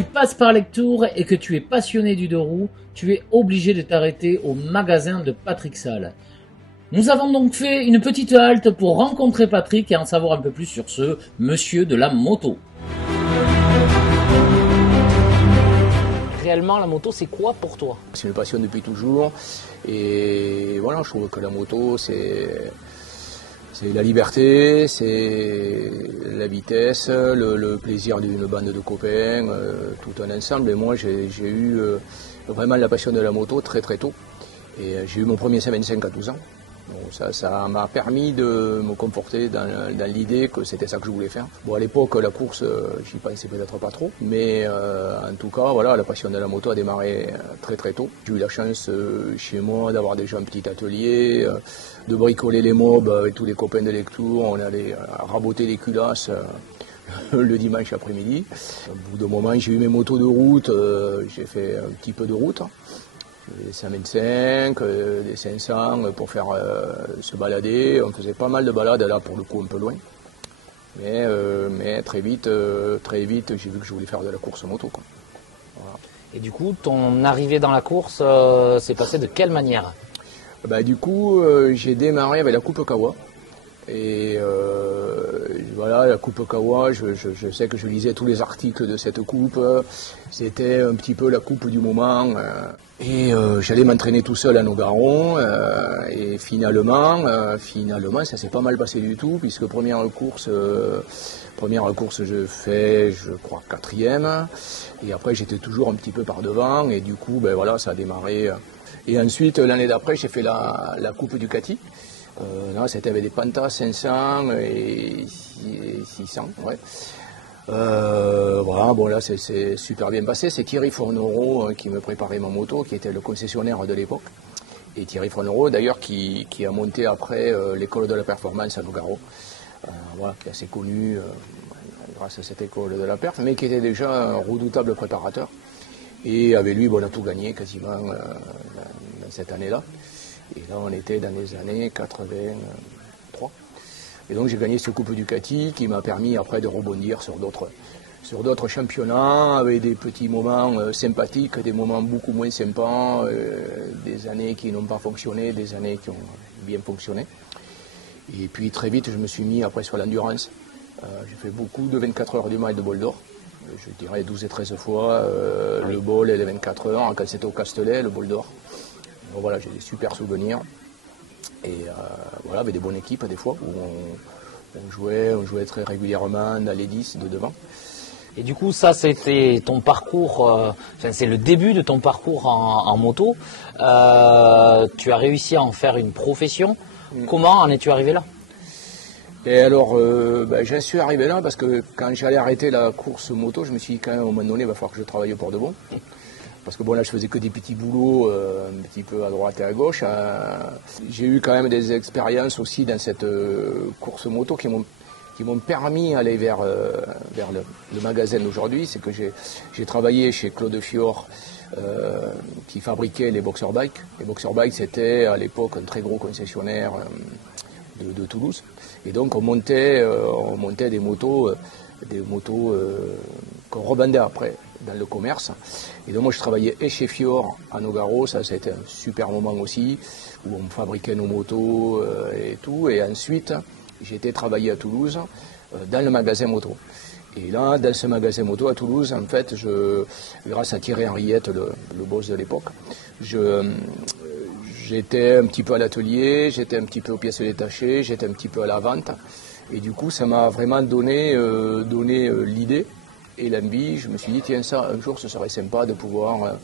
tu passes par Lectoure et que tu es passionné du deux roues, tu es obligé de t'arrêter au magasin de Patrick Salle. Nous avons donc fait une petite halte pour rencontrer Patrick et en savoir un peu plus sur ce monsieur de la moto. Réellement, la moto, c'est quoi pour toi? C'est une passion depuis toujours et voilà, je trouve que la moto, c'est la liberté, c'est la vitesse, le plaisir d'une bande de copains, tout un ensemble. Et moi, j'ai eu vraiment la passion de la moto très très tôt. Et j'ai eu mon premier 125 à 12 ans. Donc ça m'a permis de me conforter dans l'idée que c'était ça que je voulais faire. Bon, à l'époque, la course, j'y pensais peut-être pas trop, mais en tout cas, voilà, la passion de la moto a démarré très très tôt. J'ai eu la chance chez moi d'avoir déjà un petit atelier, de bricoler les mobs avec tous les copains de Lectoure. On allait raboter les culasses le dimanche après-midi. Au bout d'un moment, j'ai eu mes motos de route, j'ai fait un petit peu de route. Des 125, des 500 pour faire se balader. On faisait pas mal de balades là pour le coup un peu loin. Mais très vite, j'ai vu que je voulais faire de la course moto, quoi. Voilà. Et du coup, ton arrivée dans la course s'est passée de quelle manière? Du coup, j'ai démarré avec la Coupe Kawa. Et voilà, la Coupe Kawa, je sais que je lisais tous les articles de cette coupe. C'était un petit peu la coupe du moment. Et j'allais m'entraîner tout seul à Nogaro. Et finalement, ça s'est pas mal passé du tout, puisque première course, je fais, je crois, 4e. Et après, j'étais toujours un petit peu par devant. Et du coup, ben voilà, ça a démarré. Et ensuite, l'année d'après, j'ai fait la Coupe Ducati. Là, c'était avec des Panta 500 et 600, ouais. Voilà, bon là, c'est super bien passé. C'est Thierry Fornero qui me préparait ma moto, qui était le concessionnaire de l'époque. Et Thierry Fornero, d'ailleurs, qui a monté après l'école de la performance à Nogaro. Voilà, qui est assez connu grâce à cette école de la perf, mais qui était déjà un redoutable préparateur. Et avec lui, bon, on a tout gagné quasiment dans cette année-là. Et là, on était dans les années 83. Et donc, j'ai gagné cette Coupe Ducati qui m'a permis après de rebondir sur d'autres championnats avec des petits moments sympathiques, des moments beaucoup moins sympas, des années qui n'ont pas fonctionné, des années qui ont bien fonctionné. Et puis, très vite, je me suis mis après sur l'endurance. J'ai fait beaucoup de 24 heures du Mile de Bol d'Or. Je dirais 12 et 13 fois le bol et les 24 heures, quand c'était au Castellet, le Bol d'Or. Donc voilà, j'ai des super souvenirs. Et voilà, avec des bonnes équipes des fois, où on jouait très régulièrement dans les 10 de devant. Et du coup, ça, c'était ton parcours, c'est le début de ton parcours en moto. Tu as réussi à en faire une profession. Comment en es-tu arrivé là? Et alors, j'en suis arrivé là parce que quand j'allais arrêter la course moto, je me suis dit quand même, à un moment donné, il va falloir que je travaille pour de bon. Parce que bon, là, je faisais que des petits boulots, un petit peu à droite et à gauche. J'ai eu quand même des expériences aussi dans cette course moto qui m'ont permis d'aller vers le magasin d'aujourd'hui. C'est que j'ai travaillé chez Claude Fior, qui fabriquait les boxer bikes. Les boxer bikes, c'était à l'époque un très gros concessionnaire de Toulouse. Et donc, on montait des motos qu'on revendait après dans le commerce. Et donc moi je travaillais et chez Fior à Nogaro, ça a été un super moment aussi, où on fabriquait nos motos et tout. Et ensuite j'ai été travailler à Toulouse dans le magasin moto. Et là, dans ce magasin moto à Toulouse, en fait, grâce à Thierry Henriette, le boss de l'époque, j'étais un petit peu à l'atelier, j'étais un petit peu aux pièces détachées, j'étais un petit peu à la vente. Et du coup, ça m'a vraiment donné l'idée et l'envie. Je me suis dit, tiens, ça, un jour, ce serait sympa de pouvoir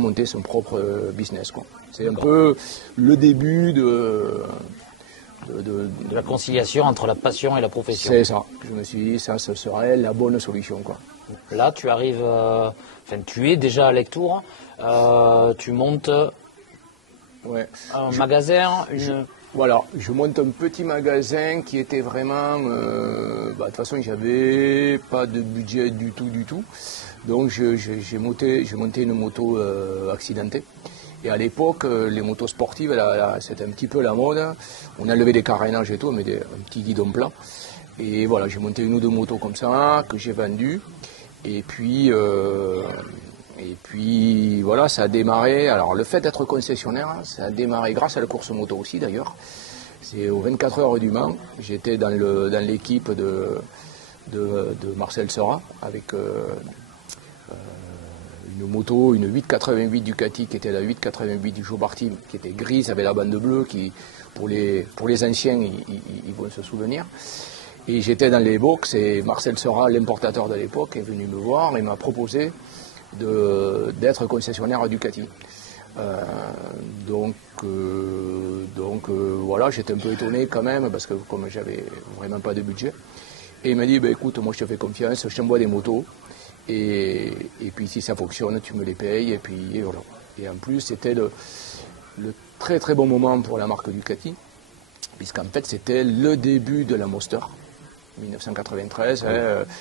monter son propre business, quoi. C'est un peu le début de la conciliation entre la passion et la profession. C'est ça. Je me suis dit, ça, ce serait la bonne solution, quoi. Là, tu arrives, tu es déjà à Lectoure, tu montes un magasin, Voilà, je monte un petit magasin qui était vraiment... de toute façon, j'avais pas de budget du tout. Donc, j'ai monté une moto accidentée. Et à l'époque, les motos sportives, c'était un petit peu la mode. On enlevait des carénages et tout, mais un petit guidon plat. Et voilà, j'ai monté une ou deux motos comme ça, que j'ai vendues. Et puis voilà, ça a démarré. Alors le fait d'être concessionnaire, ça a démarré grâce à la course moto aussi d'ailleurs. C'est aux 24 heures du Mans. J'étais dans l'équipe de Marcel Seurat avec une moto, une 888 Ducati qui était la 888 du Joe Bartim, qui était grise avec la bande bleue, qui pour les anciens ils vont se souvenir. Et j'étais dans les box et Marcel Seurat, l'importateur de l'époque, est venu me voir et m'a proposé d'être concessionnaire à Ducati. Voilà, j'étais un peu étonné quand même parce que comme j'avais vraiment pas de budget. Et il m'a dit, écoute, moi je te fais confiance, je t'envoie des motos et puis si ça fonctionne, tu me les payes et puis voilà. Et en plus, c'était le très très bon moment pour la marque Ducati, puisqu'en fait c'était le début de la Monster. 1993,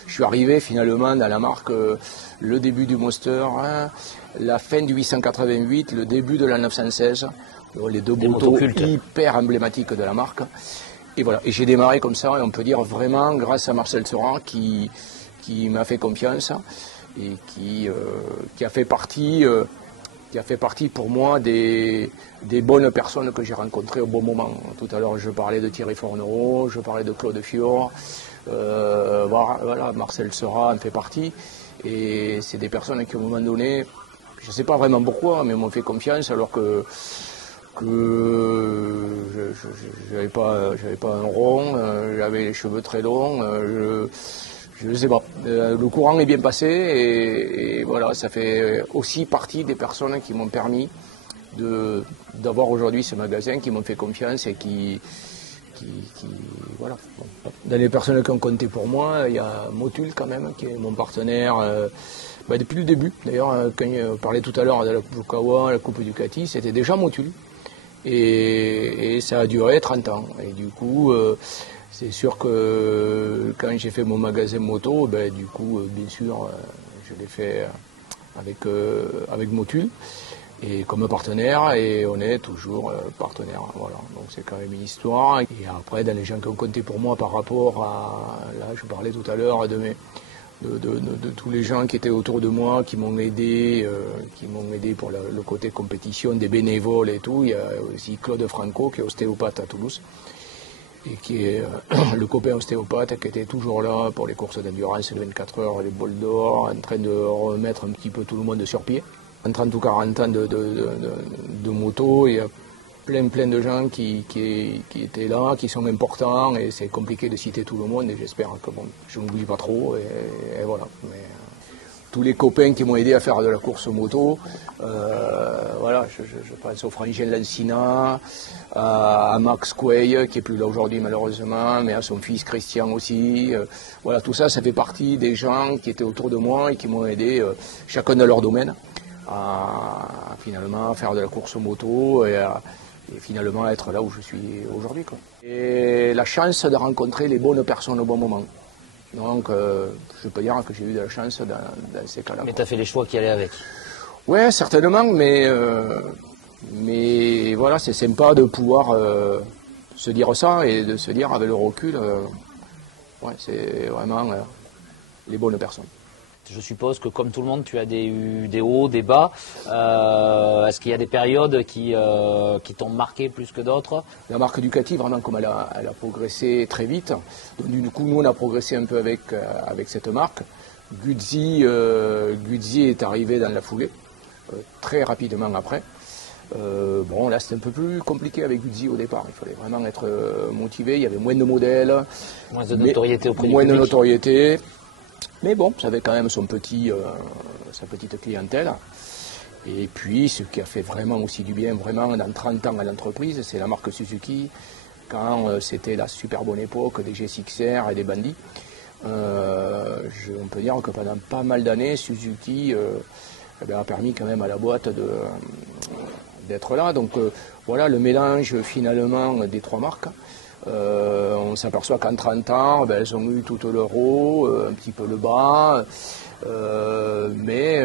je suis arrivé finalement dans la marque, le début du Monster, la fin du 888, le début de la 916, les deux motos hyper emblématiques de la marque. Et voilà, et j'ai démarré comme ça, et on peut dire vraiment grâce à Marcel Seurat qui m'a fait confiance et qui a fait partie pour moi des bonnes personnes que j'ai rencontrées au bon moment. Tout à l'heure, je parlais de Thierry Fornereau, je parlais de Claude Fior. Voilà, Marcel Seurat en fait partie. Et c'est des personnes qui, à un moment donné, je ne sais pas vraiment pourquoi, mais m'ont fait confiance alors que j'avais pas un rond, j'avais les cheveux très longs. Je ne sais pas. Le courant est bien passé et voilà, ça fait aussi partie des personnes qui m'ont permis d'avoir aujourd'hui ce magasin, qui m'ont fait confiance et voilà. Dans les personnes qui ont compté pour moi, il y a Motul quand même, qui est mon partenaire depuis le début. D'ailleurs, quand on parlait tout à l'heure de la Coupe Kawa, la Coupe Ducati, c'était déjà Motul. Et ça a duré 30 ans. Et du coup, c'est sûr que quand j'ai fait mon magasin moto, du coup, bien sûr, je l'ai fait avec Motul et comme partenaire, et on est toujours partenaire. Voilà. Donc c'est quand même une histoire. Et après, dans les gens qui ont compté pour moi par rapport à, là, je parlais tout à l'heure de tous les gens qui étaient autour de moi, qui m'ont aidé pour le côté compétition, des bénévoles et tout. Il y a aussi Claude Franco, qui est ostéopathe à Toulouse, et qui est le copain ostéopathe qui était toujours là pour les courses d'endurance, les 24 heures, les bols d'or, en train de remettre un petit peu tout le monde sur pied. En 30 ou 40 ans de moto, il y a plein de gens qui étaient là, qui sont importants, et c'est compliqué de citer tout le monde, et j'espère que je n'oublie pas trop, et voilà. Mais, tous les copains qui m'ont aidé à faire de la course moto, voilà, je pense au Frangin Lancina, à Max Quay, qui est plus là aujourd'hui malheureusement, mais à son fils Christian aussi. Voilà, tout ça, ça fait partie des gens qui étaient autour de moi et qui m'ont aidé, chacun dans leur domaine, à finalement faire de la course moto et finalement être là où je suis aujourd'hui, quoi. Et la chance de rencontrer les bonnes personnes au bon moment. Donc, je peux dire que j'ai eu de la chance dans ces cas-là. Mais tu as fait les choix qui allaient avec. Oui, certainement, mais voilà, c'est sympa de pouvoir se dire ça et de se dire avec le recul, ouais, c'est vraiment les bonnes personnes. Je suppose que comme tout le monde, tu as eu des hauts, des bas. Est-ce qu'il y a des périodes qui t'ont marqué plus que d'autres? La marque Ducati, vraiment, comme elle a progressé très vite. Donc, du coup, nous, on a progressé un peu avec cette marque. Guzzi est arrivé dans la foulée, très rapidement après. Bon, là, c'était un peu plus compliqué avec Guzzi au départ. Il fallait vraiment être motivé. Il y avait moins de modèles. Moins de notoriété auprès du public. Moins de notoriété. Mais bon, ça avait quand même sa petite clientèle. Et puis, ce qui a fait vraiment aussi du bien, vraiment, dans 30 ans à l'entreprise, c'est la marque Suzuki, quand c'était la super bonne époque des G6R et des Bandits. On peut dire que pendant pas mal d'années, Suzuki a permis quand même à la boîte d'être là. Donc voilà, le mélange finalement des trois marques. On s'aperçoit qu'en 30 ans, elles ont eu tout le haut, un petit peu le bas, mais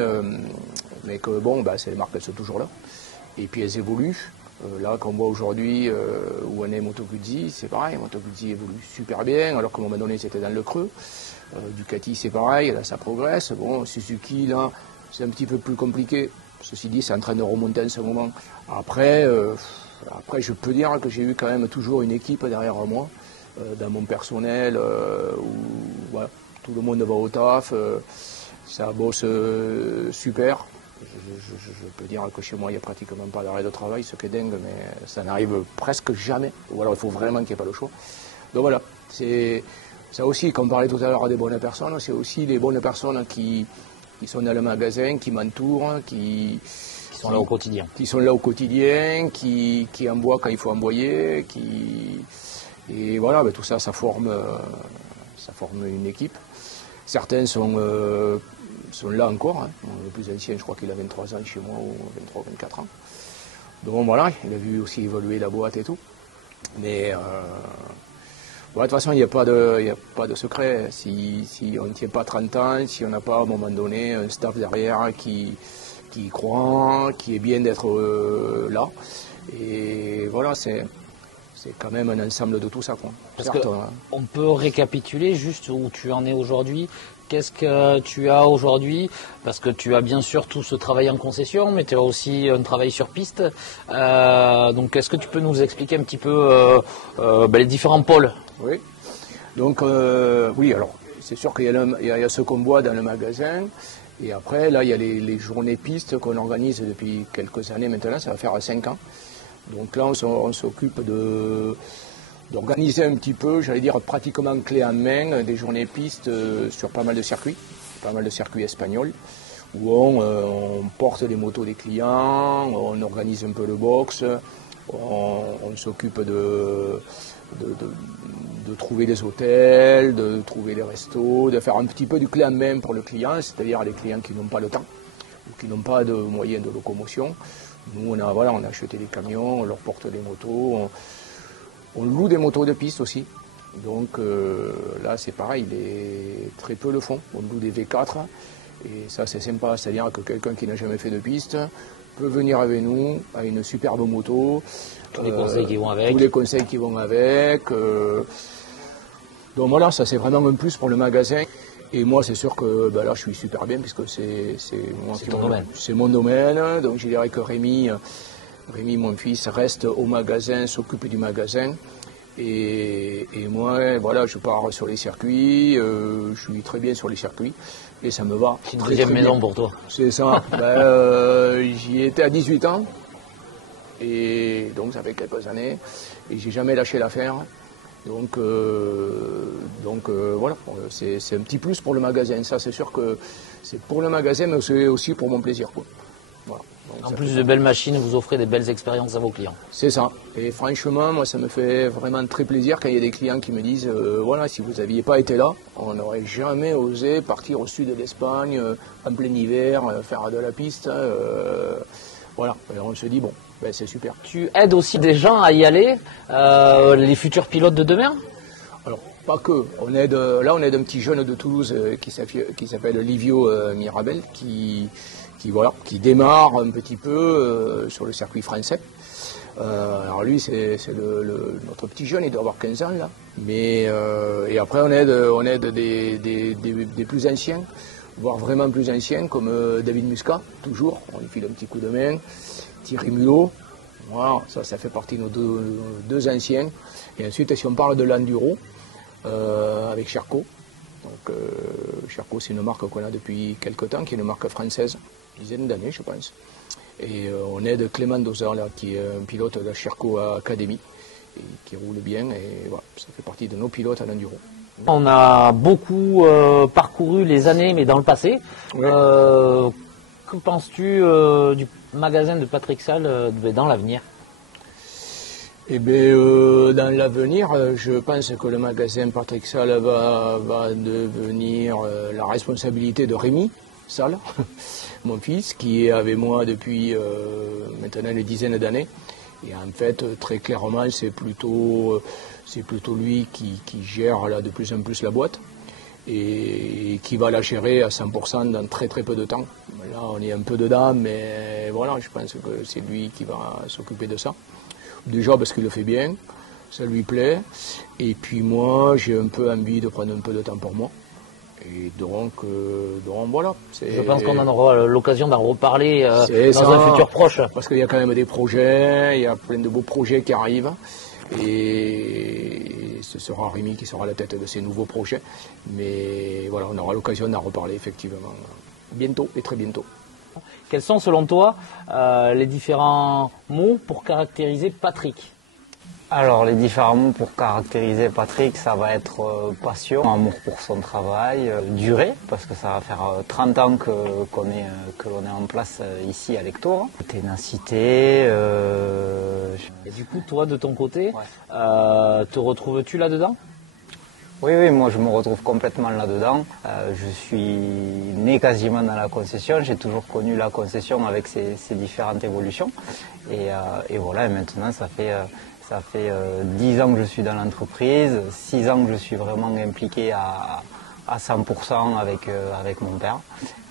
que bon, ces marques, elles sont toujours là. Et puis elles évoluent. Là, qu'on voit aujourd'hui où on est Moto Guzzi, c'est pareil. Moto Guzzi évolue super bien, alors qu'à un moment donné, c'était dans le creux. Ducati, c'est pareil, là, ça progresse. Bon, Suzuki, là, c'est un petit peu plus compliqué. Ceci dit, c'est en train de remonter en ce moment. Après, je peux dire que j'ai eu quand même toujours une équipe derrière moi, dans mon personnel, où voilà, tout le monde va au taf, ça bosse super. Je peux dire que chez moi, il n'y a pratiquement pas d'arrêt de travail, ce qui est dingue, mais ça n'arrive presque jamais. Ou alors, il faut vraiment qu'il n'y ait pas le choix. Donc voilà, c'est ça aussi, comme on parlait tout à l'heure des bonnes personnes, c'est aussi les bonnes personnes qui sont dans le magasin, qui m'entourent, qui sont là au quotidien. Qui sont là au quotidien, qui envoient quand il faut envoyer, et voilà, ben tout ça, ça forme une équipe. Certains sont là encore, hein. Le plus ancien, je crois qu'il a 23 ans chez moi, ou 23 ou 24 ans. Donc voilà, il a vu aussi évoluer la boîte et tout. Mais bon, de toute façon, il n'y a pas de secret. Si on ne tient pas 30 ans, si on n'a pas à un moment donné un staff derrière qui croit, qui est bien d'être là. Et voilà, c'est quand même un ensemble de tout ça, quoi. Parce on peut récapituler juste où tu en es aujourd'hui. Qu'est-ce que tu as aujourd'hui? Parce que tu as bien sûr tout ce travail en concession, mais tu as aussi un travail sur piste. Donc est-ce que tu peux nous expliquer un petit peu les différents pôles? Oui. Donc oui, alors c'est sûr qu'il y a ce qu'on voit dans le magasin. Et après, là, il y a les journées pistes qu'on organise depuis quelques années maintenant, ça va faire 5 ans. Donc là, on s'occupe d'organiser un petit peu, j'allais dire pratiquement clé en main, des journées pistes sur pas mal de circuits espagnols, où on porte les motos des clients, on organise un peu le box, on s'occupe de trouver des hôtels, de trouver des restos, de faire un petit peu du clé en main pour le client, c'est-à-dire les clients qui n'ont pas le temps ou qui n'ont pas de moyens de locomotion. Nous, on a acheté des camions, on leur porte des motos, on loue des motos de piste aussi. Donc là, c'est pareil, très peu le font. On loue des V4 et ça, c'est sympa, c'est-à-dire que quelqu'un qui n'a jamais fait de piste peut venir avec nous à une superbe moto. Tous les conseils qui vont avec. Tous les conseils qui vont avec. Donc voilà, ça c'est vraiment un plus pour le magasin. Et moi, c'est sûr que là, je suis super bien puisque c'est mon domaine. Donc je dirais que Rémi, mon fils, reste au magasin, s'occupe du magasin. Et moi, voilà, je pars sur les circuits. Je suis très bien sur les circuits. Et ça me va. C'est une deuxième maison pour toi. C'est ça. J'y étais à 18 ans. Et donc ça fait quelques années. Et j'ai jamais lâché l'affaire. Donc voilà, c'est un petit plus pour le magasin. Ça, c'est sûr que c'est pour le magasin, mais c'est aussi pour mon plaisir, quoi. Voilà. En plus de belles machines, vous offrez des belles expériences à vos clients. C'est ça. Et franchement, moi, ça me fait vraiment très plaisir quand il y a des clients qui me disent voilà, si vous n'aviez pas été là, on n'aurait jamais osé partir au sud de l'Espagne, en plein hiver, faire de la piste. Voilà. Et on se dit, bon, c'est super. Tu aides aussi des gens à y aller, les futurs pilotes de demain? Alors, pas que. On aide un petit jeune de Toulouse qui s'appelle Livio Mirabel, qui démarre un petit peu sur le circuit français. Alors lui, c'est notre petit jeune, il doit avoir 15 ans là. Mais et après, on aide des plus anciens, voire vraiment plus anciens, comme David Muscat, toujours. On lui file un petit coup de main. Thierry Mulot, voilà, ça fait partie de nos deux anciens. Et ensuite, si on parle de l'enduro, avec Sherco. Donc Sherco, c'est une marque qu'on a depuis quelques temps, qui est une marque française, une dizaine d'années, je pense. Et on aide Clément Dozard, là, qui est un pilote de la Sherco Academy, et qui roule bien. Et voilà, ça fait partie de nos pilotes à l'enduro. On a beaucoup parcouru les années, mais dans le passé. Ouais. Que penses-tu du magasin de Patrick Salle dans l'avenir? Eh bien, dans l'avenir, je pense que le magasin Patrick Salle va devenir la responsabilité de Rémi Salle, mon fils, qui est avec moi depuis maintenant une dizaine d'années. Et en fait, très clairement, c'est plutôt lui qui gère là, de plus en plus la boîte et qui va la gérer à 100% dans très très peu de temps. Là, on est un peu dedans, mais voilà, je pense que c'est lui qui va s'occuper de ça. Déjà parce qu'il le fait bien, ça lui plaît. Et puis moi, j'ai un peu envie de prendre un peu de temps pour moi. Et donc voilà. Je pense qu'on en aura l'occasion d'en reparler dans ça, un futur proche. Parce qu'il y a quand même des projets, il y a plein de beaux projets qui arrivent. Et ce sera Rémi qui sera à la tête de ces nouveaux projets. Mais voilà, on aura l'occasion d'en reparler effectivement bientôt et très bientôt. Quels sont selon toi les différents mots pour caractériser Patrick ? Alors les différents mots pour caractériser Patrick, ça va être passion, amour pour son travail, durée, parce que ça va faire 30 ans que l'on est en place ici à Lectoure, ténacité. Et du coup, toi de ton côté, Ouais. te retrouves-tu là-dedans ? Oui, moi je me retrouve complètement là-dedans. Je suis né quasiment dans la concession, j'ai toujours connu la concession avec ses différentes évolutions. Et voilà, et maintenant ça fait 10 ans que je suis dans l'entreprise, 6 ans que je suis vraiment impliqué à 100% avec mon père.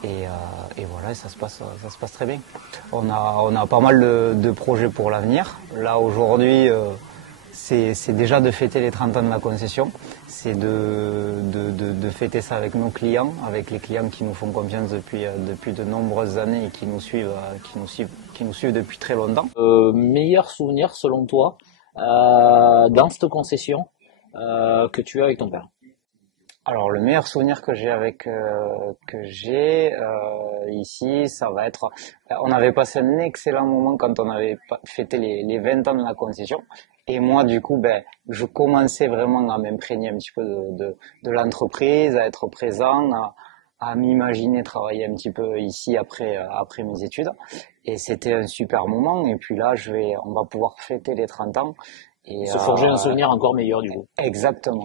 Et voilà, ça se passe très bien. On a pas mal de projets pour l'avenir. Là aujourd'hui, c'est déjà de fêter les 30 ans de la concession. C'est de fêter ça avec nos clients, avec les clients qui nous font confiance depuis de nombreuses années et qui nous suivent depuis très longtemps. Meilleur souvenir selon toi dans cette concession que tu as avec ton père ? Alors le meilleur souvenir que j'ai ici, ça va être, on avait passé un excellent moment quand on avait fêté les 20 ans de la concession. Et moi, du coup, je commençais vraiment à m'imprégner un petit peu de l'entreprise, à être présent, à m'imaginer travailler un petit peu ici après mes études. Et c'était un super moment. Et puis là, on va pouvoir fêter les 30 ans. Et se forger un souvenir encore meilleur du coup. Exactement.